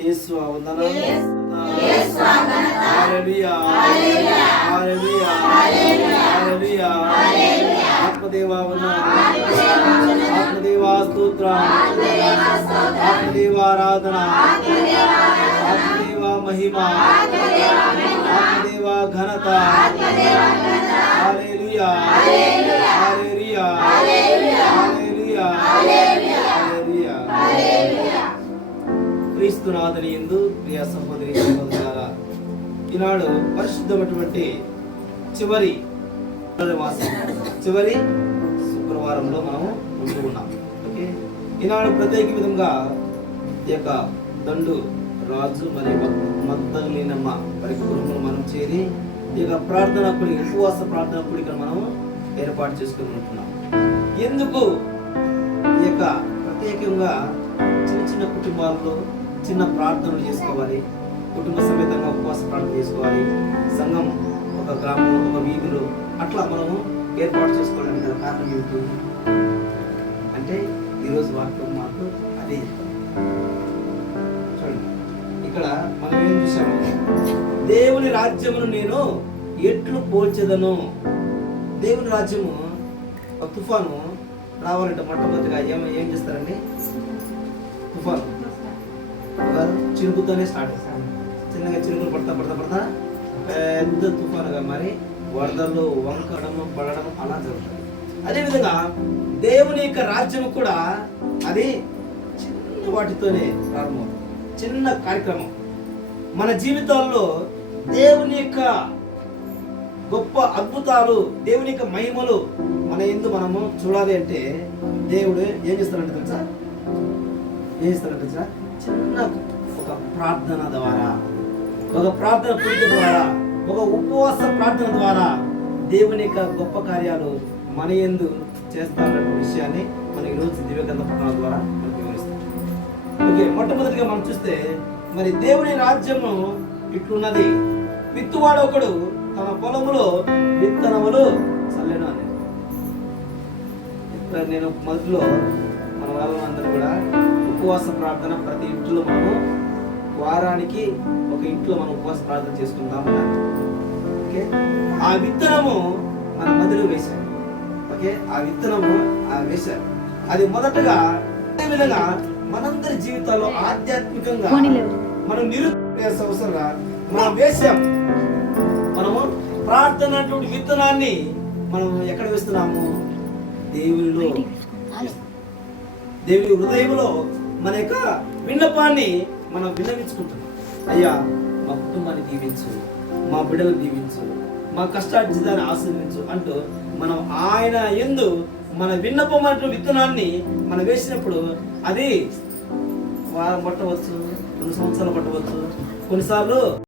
యేసు వందన హల్లెలూయా హల్లెలూయా హల్లెలూయా ఆత్మదేవా వందన ఆత్మదేవా స్తోత్ర ఆత్మదేవా ఆరాధన ఆత్మదేవా మహిమ ఆత్మదేవా క్రీస్తునాథుని ఎందు ప్రియ సహోదరి సహోదరులారా ఈనాడు పరిశుద్ధమైనటువంటి చివరి మాసం చివరి శుక్రవారంలో మనము ఉంటూ ఉన్నాం. ఓకే? ఈనాడు ప్రత్యేక విధంగా ఈ యొక్క దండు రాజు మరియు మద్దలీనమ్మ వారి కుటుంబం మనం చేరి ఈ యొక్క ప్రార్థన కూడి ఉపవాస ప్రార్థన కూడిక మనము ఏర్పాటు చేసుకుని ఉంటున్నాం. ఎందుకు ఈ యొక్క ప్రత్యేకంగా చిన్న చిన్న కుటుంబాల్లో చిన్న ప్రార్థనలు చేసుకోవాలి. కుటుంబ సమేతంగా ఉపవాస ప్రార్థన చేసుకోవాలి. సంఘం ఒక గ్రామంలో ఒక వీధిలో అట్లా మనము ఏర్పాటు చేసుకోవడానికి గల కారణం ఏమిటి? అంటే ఈరోజు వాక్యం మాకు అదే చూడండి. ఇక్కడ మనం ఏం చూసాము దేవుని రాజ్యమును నేను ఎట్లు పోల్చదను? దేవుని రాజ్యము ఒక తుఫాను రావాలంటే మొట్టమొదటిగా ఏం ఏం చేస్తారండి? తుఫాను. కాదు చినుకుతోనే స్టార్ట్ చేస్తారు చిన్నగా చినుకులు పడతా పడతా పడతా పెద్ద తుఫానుగా మరి వరదలు వంకడం పడడం అలా జరుగుతుంది అదేవిధంగా దేవుని యొక్క రాజ్యం కూడా అది చిన్న వాటితోనే ప్రారంభం. చిన్న కార్యక్రమం. మన జీవితాల్లో దేవుని యొక్క గొప్ప అద్భుతాలు దేవుని యొక్క మహిమలు మన ఎందు మనము చూడాలి అంటే దేవుడు ఏం చేస్తాడంటే తెలుసా? ఏం చేస్తాడంటే చిన్న ఒక ప్రార్థన ద్వారా ఒక ప్రార్థన పూజ ద్వారా ఒక ఉపవాస ప్రార్థన ద్వారా దేవుని యొక్క గొప్ప కార్యాలు మన ఎందు చేస్తారన్న విషయాన్ని మనం ఈరోజు దివ్యగంధ పట్టణాల ద్వారా మనకు వివరిస్తాం. ఓకే మొట్టమొదటిగా మనం చూస్తే మరి దేవుని రాజ్యము ఇట్లున్నది. విత్తువాడు ఒకడు తన పొలములో విత్తనములు చల్లెను అని నేను మొదటిలో మన వాళ్ళందరూ కూడా ఉపవాస ప్రార్థన ప్రతి ఇంట్లో మనము వారానికి ఒక ఇంట్లో మనం ఉపవాస ప్రార్థన చేసుకుందాం ఓకే? ఆ విత్తనము మన మదిలో వేశారు. ఓకే? ఆ విత్తనము ఆ వేశారు. అది మొదటగా అదే విధంగా మనందరి జీవితాల్లో ఆధ్యాత్మికంగా మనం నిరుపయోగ అవసరంగా మనం వేసాం మనము ప్రార్థన అటువంటి విత్తనాన్ని మనం ఎక్కడ వేస్తున్నాము? దేవునిలో దేవుని హృదయంలో మన యొక్క విన్నపాన్ని మనం విన్నవించుకుంటున్నాం. అయ్యా మా కుటుంబాన్ని దీవించు మా బిడ్డలు దీవించు మా కష్టార్జితాన్ని ఆశీర్వించు అంటూ మనం ఆయన ఎందు మన విన్నపం అనే విత్తనాన్ని మనం వేసినప్పుడు అది వారం పట్టవచ్చు రెండు సంవత్సరాలు పట్టవచ్చు. కొన్నిసార్లు